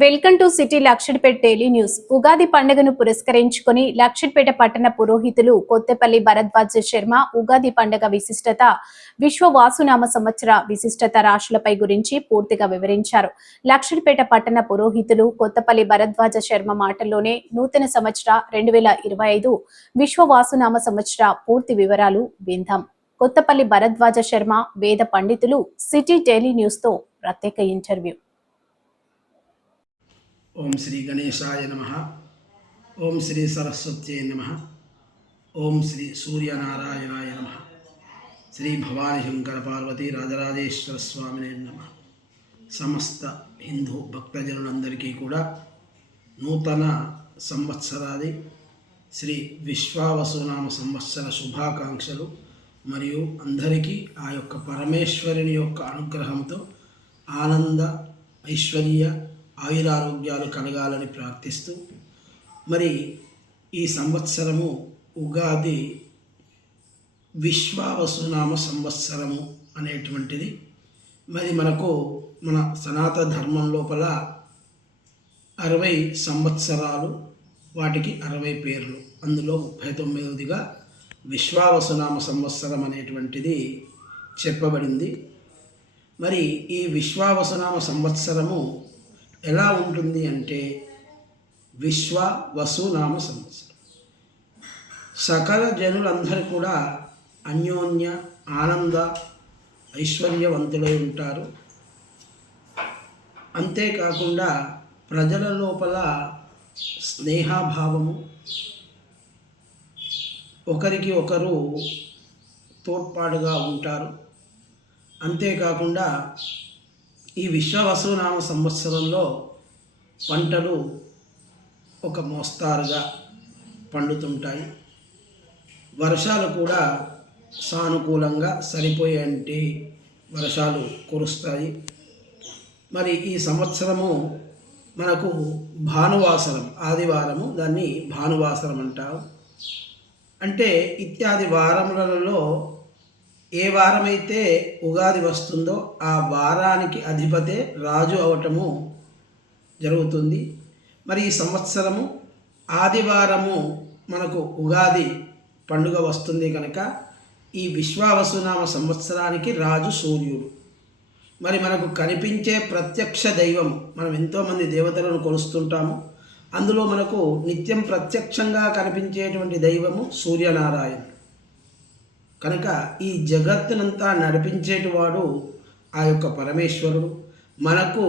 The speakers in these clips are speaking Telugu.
Welcome to city Luxettipet daily news. Ugadi పండుగను పురస్కరించుకొని లక్షడిపేట పట్టణ పురోహితులు కొత్తపల్లి భరద్వాజ శర్మ ఉగాది పండుగ విశిష్టత విశ్వ వాసునామ సంవత్సర విశిష్టత రాశులపై గురించి పూర్తిగా వివరించారు. లక్షడిపేట పట్టణ పురోహితులు కొత్తపల్లి భరద్వాజ శర్మ మాటల్లోనే నూతన సంవత్సర రెండు వేల ఇరవై ఐదు విశ్వ వాసునామ సంవత్సర పూర్తి వివరాలు విందాం. కొత్తపల్లి భరద్వాజ శర్మ వేద పండితులు సిటీ డైలీ న్యూస్తో ప్రత్యేక ఇంటర్వ్యూ. ఓం శ్రీ గణేశాయ నమ. ఓం శ్రీ సరస్వత్యై నమ. ఓం శ్రీ సూర్యనారాయణాయ నమ. శ్రీ భవాని శంకర పార్వతి రాజరాజేశ్వర స్వామినే నమ. సమస్త హిందూ భక్తజనులందరికీ కూడా నూతన సంవత్సరాది శ్రీ విశ్వావసునామ సంవత్సర శుభాకాంక్షలు మరియు అందరికీ ఆ యొక్క పరమేశ్వరుని యొక్క అనుగ్రహంతో ఆనంద ఐశ్వర్య ఆయురారోగ్యాలు కలగాలని ప్రార్థిస్తూ మరి ఈ సంవత్సరము ఉగాది విశ్వావసునామ సంవత్సరము అనేటువంటిది. మరి మనకు మన సనాతన ధర్మం లోపల అరవై సంవత్సరాలు వాటికి అరవై పేర్లు. అందులో ముప్పై తొమ్మిదిగా విశ్వావసునామ సంవత్సరం అనేటువంటిది చెప్పబడింది. మరి ఈ విశ్వావసునామ సంవత్సరము ఎలా ఉంటుంది అంటే విశ్వ వసునామ సంవత్సరం. సకల జనులందరూ కూడా అన్యోన్య ఆనంద ఐశ్వర్యవంతులై ఉంటారు. అంతేకాకుండా ప్రజల లోపల స్నేహభావము ఒకరికి ఒకరు తోడ్పాటుగా ఉంటారు. అంతేకాకుండా ఈ విశ్వవసునామ సంవత్సరంలో పంటలు ఒక మోస్తారుగా పండుతుంటాయి. వర్షాలు కూడా సానుకూలంగా సరిపోయేంటి వర్షాలు కురుస్తాయి. మరి ఈ సంవత్సరము మనకు భానువాసరం ఆదివారము దాన్ని భానువాసరం అంటారు. అంటే ఇత్యాది వారములలో ఏ వారమైతే ఉగాది వస్తుందో ఆ వారానికి అధిపతే రాజు అవటము జరుగుతుంది. మరి ఈ సంవత్సరము ఆదివారము మనకు ఉగాది పండుగ వస్తుంది కనుక ఈ విశ్వావసునామ సంవత్సరానికి రాజు సూర్యుడు. మరి మనకు కనిపించే ప్రత్యక్ష దైవం మనం ఎంతోమంది దేవతలను కొలుస్తుంటాము. అందులో మనకు నిత్యం ప్రత్యక్షంగా కనిపించేటువంటి దైవము సూర్యనారాయణుడు. కనుక ఈ జగత్తునంతా నడిపించేటివాడు ఆ యొక్క పరమేశ్వరుడు. మనకు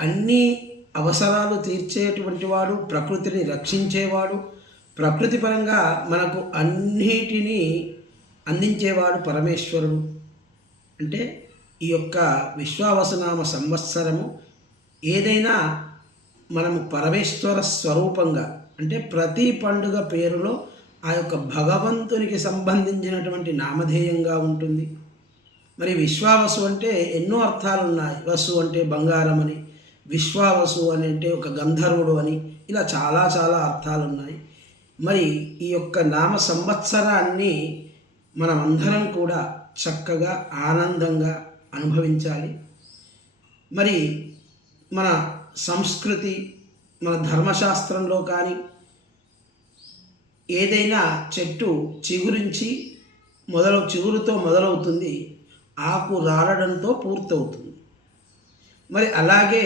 అన్ని అవసరాలు తీర్చేటువంటి వాడు ప్రకృతిని రక్షించేవాడు ప్రకృతి పరంగా మనకు అన్నిటినీ అందించేవాడు పరమేశ్వరుడు. అంటే ఈ యొక్క విశ్వావసనామ సంవత్సరము ఏదైనా మనము పరమేశ్వర స్వరూపంగా అంటే ప్రతి పండుగ పేరులో ఆ యొక్క భగవంతునికి సంబంధించినటువంటి నామధేయంగా ఉంటుంది. మరి విశ్వావసు అంటే ఎన్నో అర్థాలు ఉన్నాయి వసు అంటే బంగారం అని విశ్వావసు అని అంటే ఒక గంధర్వుడు అని ఇలా చాలా చాలా అర్థాలు ఉన్నాయి మరి ఈ యొక్క నామ సంవత్సరాన్ని మనమందరం కూడా చక్కగా ఆనందంగా అనుభవించాలి. మరి మన సంస్కృతి మన ధర్మశాస్త్రంలో కానీ ఏదైనా చెట్టు చిగురించి మొదలు చిగురుతో మొదలవుతుంది ఆకు రాలడంతో పూర్తవుతుంది. మరి అలాగే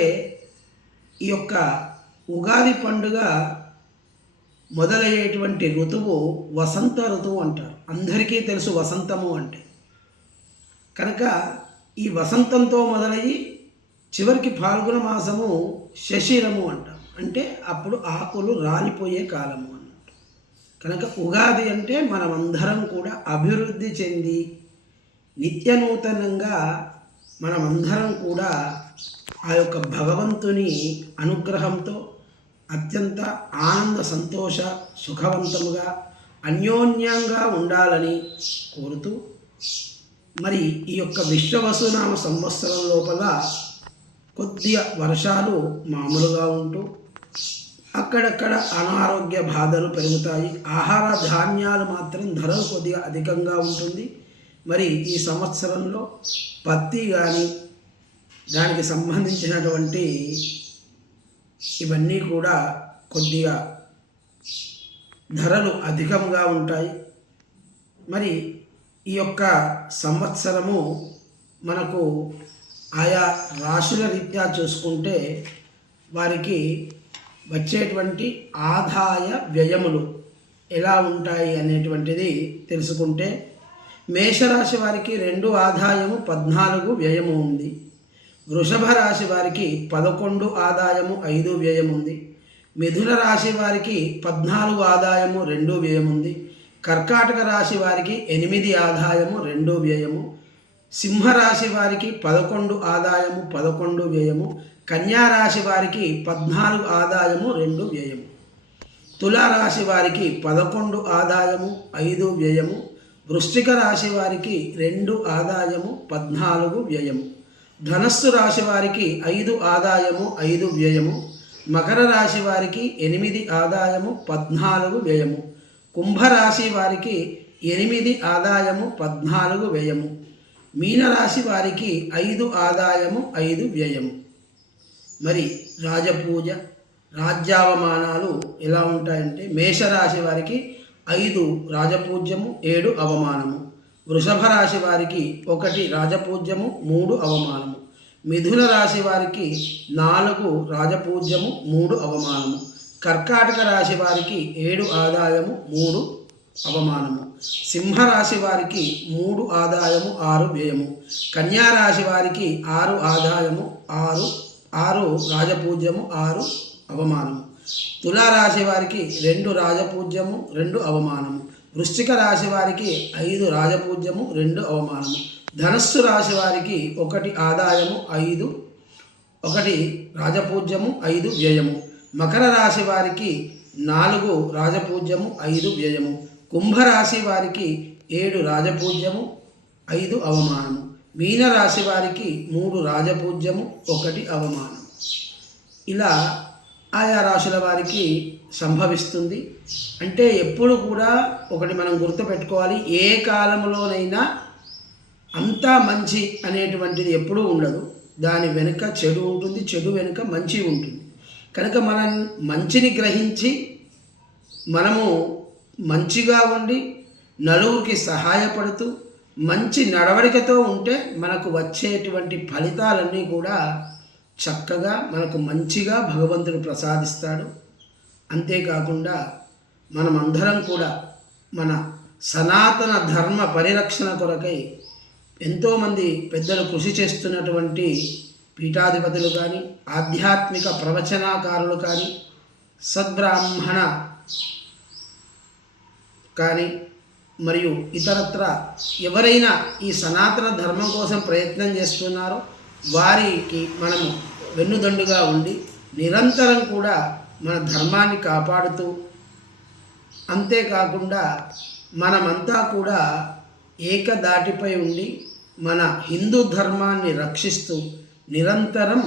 ఈ యొక్క ఉగాది పండుగ మొదలయ్యేటువంటి ఋతువు వసంత ఋతువు అంటారు. అందరికీ తెలుసు వసంతము అంటే. కనుక ఈ వసంతంతో మొదలయ్యి చివరికి పాల్గొన మాసము శశిరము అంటాం. అంటే అప్పుడు ఆకులు రాలిపోయే కాలము అంట కనుక ఉగాది అంటే మనమందరం కూడా అభివృద్ధి చెంది నిత్య నూతనంగా మనమందరం కూడా ఆ యొక్క భగవంతుని అనుగ్రహంతో అత్యంత ఆనంద సంతోష సుఖవంతముగా అన్యోన్యంగా ఉండాలని కోరుతూ మరి ఈ యొక్క విశ్వవసునామ సంవత్సరం లోపల కొద్దిగా వర్షాలు మామూలుగా ఉంటూ అక్కడక్కడ అనారోగ్య బాధలు పెరుగుతాయి. ఆహార ధాన్యాలు మాత్రం ధరలు కొద్దిగా అధికంగా ఉంటుంది. మరి ఈ సంవత్సరంలో పత్తి కానీ దానికి సంబంధించినటువంటి ఇవన్నీ కూడా కొద్దిగా ధరలు అధికంగా ఉంటాయి. మరి ఈ యొక్క సంవత్సరము మనకు ఆయా రాశుల రీత్యా చూసుకుంటే వారికి వచ్చేటువంటి ఆదాయ వ్యయములు ఎలా ఉంటాయి అనేటువంటిది తెలుసుకుంటే మేషరాశి వారికి రెండు ఆదాయము పద్నాలుగు వ్యయము ఉంది. వృషభ రాశి వారికి పదకొండు ఆదాయము ఐదు వ్యయం ఉంది. మిథున రాశి వారికి పద్నాలుగు ఆదాయము రెండు వ్యయం ఉంది. కర్కాటక రాశి వారికి ఎనిమిది ఆదాయము రెండు వ్యయము. సింహరాశి వారికి పదకొండు ఆదాయము పదకొండు వ్యయము. కన్యా రాశి వారికి పద్నాలుగు ఆదాయము రెండు వ్యయము. తులారాశి వారికి పదకొండు ఆదాయము ఐదు వ్యయము. వృశ్చిక రాశి వారికి రెండు ఆదాయము పద్నాలుగు వ్యయము. ధనస్సు రాశి వారికి ఐదు ఆదాయము ఐదు వ్యయము. మకర రాశి వారికి ఎనిమిది ఆదాయము పద్నాలుగు వ్యయము. కుంభరాశి వారికి ఎనిమిది ఆదాయము పద్నాలుగు వ్యయము. మీనరాశి వారికి ఐదు ఆదాయము ఐదు వ్యయము. మరి రాజపూజ రాజ్యావమానాలు ఎలా ఉంటాయంటే మేషరాశి వారికి ఐదు రాజపూజ్యము ఏడు అవమానము. వృషభ రాశి వారికి ఒకటి రాజపూజ్యము మూడు అవమానము. మిథున రాశి వారికి నాలుగు రాజపూజ్యము మూడు అవమానము. కర్కాటక రాశి వారికి ఏడు ఆదాయము మూడు అవమానము. సింహరాశి వారికి మూడు ఆదాయము ఆరు వ్యయము. కన్యా రాశి వారికి ఆరు ఆదాయము ఆరు ఆరు రాజపూజ్యము ఆరు అవమానము. తులారాశి వారికి రెండు రాజపూజ్యము రెండు అవమానము. వృశ్చిక రాశి వారికి ఐదు రాజపూజ్యము రెండు అవమానము. ధనస్సు రాశి వారికి ఒకటి ఆదాయము ఐదు ఒకటి రాజపూజ్యము ఐదు వ్యయము. మకర రాశి వారికి నాలుగు రాజపూజ్యము ఐదు వ్యయము. కుంభరాశి వారికి ఏడు రాజపూజ్యము ఐదు అవమానము. మీనరాశి వారికి మూడు రాజపూజ్యము ఒకటి అవమానం. ఇలా ఆయా రాశుల వారికి సంభవిస్తుంది. అంటే ఎప్పుడు కూడా ఒకటి మనం గుర్తుపెట్టుకోవాలి ఏ కాలంలోనైనా అంతా మంచి అనేటువంటిది ఎప్పుడూ ఉండదు. దాని వెనుక చెడు ఉంటుంది చెడు వెనుక మంచి ఉంటుంది. కనుక మనం మంచిని గ్రహించి మనము మంచిగా ఉండి నలుగురికి సహాయపడుతూ మంచి నడవడికతో ఉంటే మనకు వచ్చేటువంటి ఫలితాలన్నీ కూడా చక్కగా మనకు మంచిగా భగవంతుడు ప్రసాదిస్తాడు. అంతేకాకుండా మనమందరం కూడా మన సనాతన ధర్మ పరిరక్షణ కొరకై ఎంతోమంది పెద్దలు కృషి చేస్తున్నటువంటి పీఠాధిపతులు కానీ ఆధ్యాత్మిక ప్రవచనాకారులు కానీ సద్బ్రాహ్మణ కానీ మరియు ఇతరత్ర ఎవరైనా ఈ సనాతన ధర్మం కోసం ప్రయత్నం చేస్తున్నారో వారికి మనము వెన్నుదండుగా ఉండి నిరంతరం కూడా మన ధర్మాన్ని కాపాడుతూ అంతేకాకుండా మనమంతా కూడా ఏకదాటిపై ఉండి మన హిందూ ధర్మాన్ని రక్షిస్తూ నిరంతరం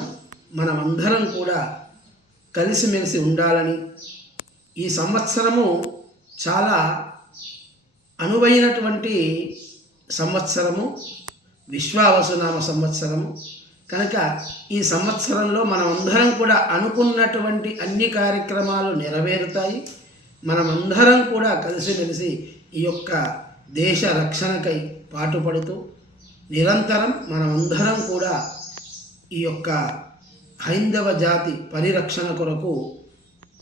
మనమందరం కూడా కలిసిమెలిసి ఉండాలని ఈ సంవత్సరము చాలా అనువైనటువంటి సంవత్సరము విశ్వావసునామ సంవత్సరము. కనుక ఈ సంవత్సరంలో మనమందరం కూడా అనుకున్నటువంటి అన్ని కార్యక్రమాలు నెరవేరుతాయి. మనమందరం కూడా కలిసిమెలిసి ఈ యొక్క దేశ రక్షణకై పాటుపడుతూ నిరంతరం మనమందరం కూడా ఈ యొక్క హైందవ జాతి పరిరక్షణ కొరకు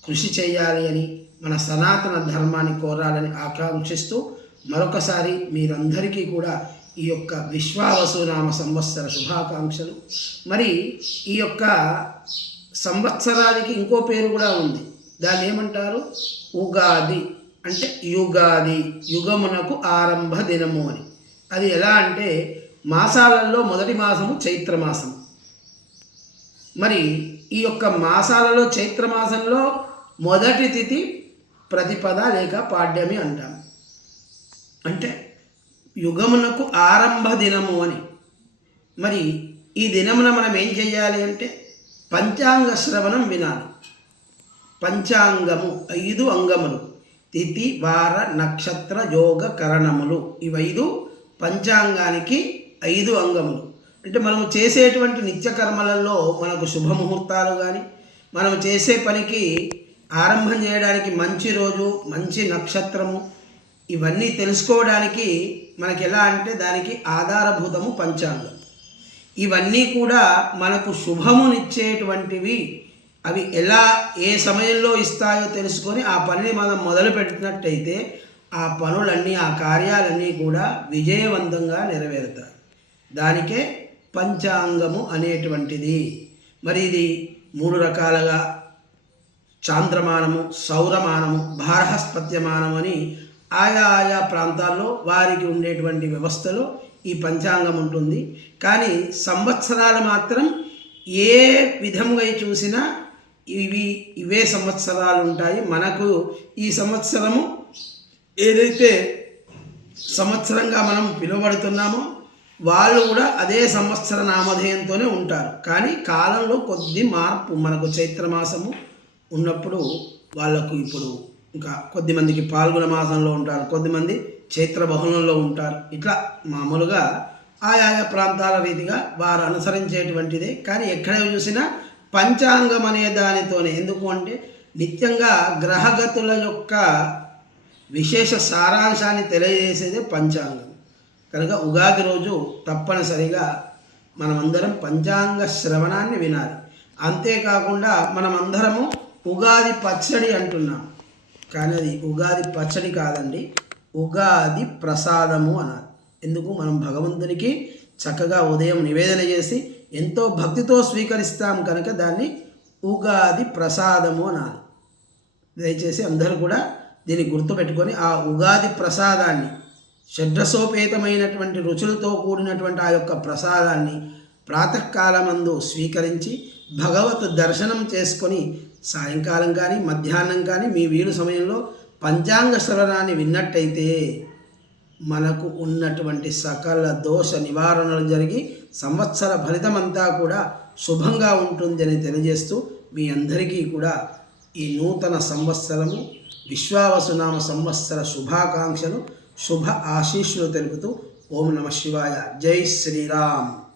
కృషి చేయాలి అని మన సనాతన ధర్మాన్ని కోరాలని ఆకాంక్షిస్తూ మరొకసారి మీరందరికీ కూడా ఈ యొక్క విశ్వావసునామ సంవత్సర శుభాకాంక్షలు. మరి ఈ యొక్క సంవత్సరానికి ఇంకో పేరు కూడా ఉంది. దాన్ని ఏమంటారు? ఉగాది. అంటే యుగాది యుగమునకు ఆరంభ దినము అని. అది ఎలా అంటే మాసాలలో మొదటి మాసము చైత్రమాసం మరి ఈ యొక్క మాసాలలో చైత్రమాసంలో మొదటి తిథి ప్రతిపద లేక పాడ్యమి అంటాం. అంటే యుగమునకు ఆరంభ దినము అని. మరి ఈ దినమున మనం ఏం చేయాలి అంటే పంచాంగ శ్రవణం వినాలి. పంచాంగము ఐదు అంగములు. తిథి వార నక్షత్ర యోగ కరణములు. ఇవైదు పంచాంగానికి ఐదు అంగములు. అంటే మనము చేసేటువంటి నిత్యకర్మలలో మనకు శుభముహూర్తాలు కానీ మనం చేసే పనికి ఆరంభం చేయడానికి మంచి రోజు మంచి నక్షత్రము ఇవన్నీ తెలుసుకోవడానికి మనకి ఎలా అంటే దానికి ఆధారభూతము పంచాంగం. ఇవన్నీ కూడా మనకు శుభమునిచ్చేటువంటివి. అవి ఎలా ఏ సమయంలో ఇస్తాయో తెలుసుకొని ఆ పనిని మనం మొదలు పెట్టినట్టయితే ఆ పనులన్నీ ఆ కార్యాలన్నీ కూడా విజయవంతంగా నెరవేరుతాయి. దానికే పంచాంగము అనేటువంటిది. మరి ఇది మూడు రకాలుగా. చాంద్రమానము సౌరమానము బారహస్పత్యమానం అని ఆయా ఆయా ప్రాంతాల్లో వారికి ఉండేటువంటి వ్యవస్థలో ఈ పంచాంగం ఉంటుంది. కానీ సంవత్సరాలు మాత్రం ఏ విధంగా చూసినా ఇవి ఇవే సంవత్సరాలు ఉంటాయి. మనకు ఈ సంవత్సరము ఏదైతే సంవత్సరంగా మనం పిలువబడుతున్నామో వాళ్ళు కూడా అదే సంవత్సర నామధేయంతోనే ఉంటారు. కానీ కాలంలో కొద్ది మార్పు మనకు చైత్రమాసము ఉన్నప్పుడు వాళ్ళకు ఇప్పుడు ఇంకా కొద్దిమందికి పాల్గొన మాసంలో ఉంటారు కొద్దిమంది చైత్ర బహుళంలో ఉంటారు. ఇట్లా మామూలుగా ఆయా ప్రాంతాల రీతిగా వారు అనుసరించేటువంటిదే. కానీ ఎక్కడ చూసినా పంచాంగం అనే దానితోనే. ఎందుకు అంటే నిత్యంగా గ్రహగతుల యొక్క విశేష సారాంశాన్ని తెలియజేసేదే పంచాంగం. కనుక ఉగాది రోజు తప్పనిసరిగా మనమందరం పంచాంగ శ్రవణాన్ని వినాలి. అంతేకాకుండా మనమందరము ఉగాది పచ్చడి అంటున్నాం. కానీ అది ఉగాది పచ్చడి కాదండి. ఉగాది ప్రసాదము అనాలి. ఎందుకు? మనం భగవంతునికి చక్కగా ఉదయం నివేదన చేసి ఎంతో భక్తితో స్వీకరిస్తాం కనుక దాన్ని ఉగాది ప్రసాదము అనాలి. దయచేసి అందరూ కూడా దీన్ని గుర్తుపెట్టుకొని ఆ ఉగాది ప్రసాదాన్ని షడ్రసోపేతమైనటువంటి రుచులతో కూడినటువంటి ఆ యొక్క ప్రసాదాన్ని ప్రాతకాలమందు స్వీకరించి భగవత్ దర్శనం చేసుకొని సాయంకాలం కానీ మధ్యాహ్నం కానీ మీ వీలు సమయంలో పంచాంగ శ్రవణాన్ని విన్నట్టయితే మనకు ఉన్నటువంటి సకల దోష నివారణలు జరిగి సంవత్సర ఫలితమంతా కూడా శుభంగా ఉంటుంది అని తెలియజేస్తూ మీ అందరికీ కూడా ఈ నూతన సంవత్సరము విశ్వావసునామ సంవత్సర శుభాకాంక్షలు శుభ ఆశీస్సులు తెలుపుతూ ఓం నమ శివాయ. జై శ్రీరామ్.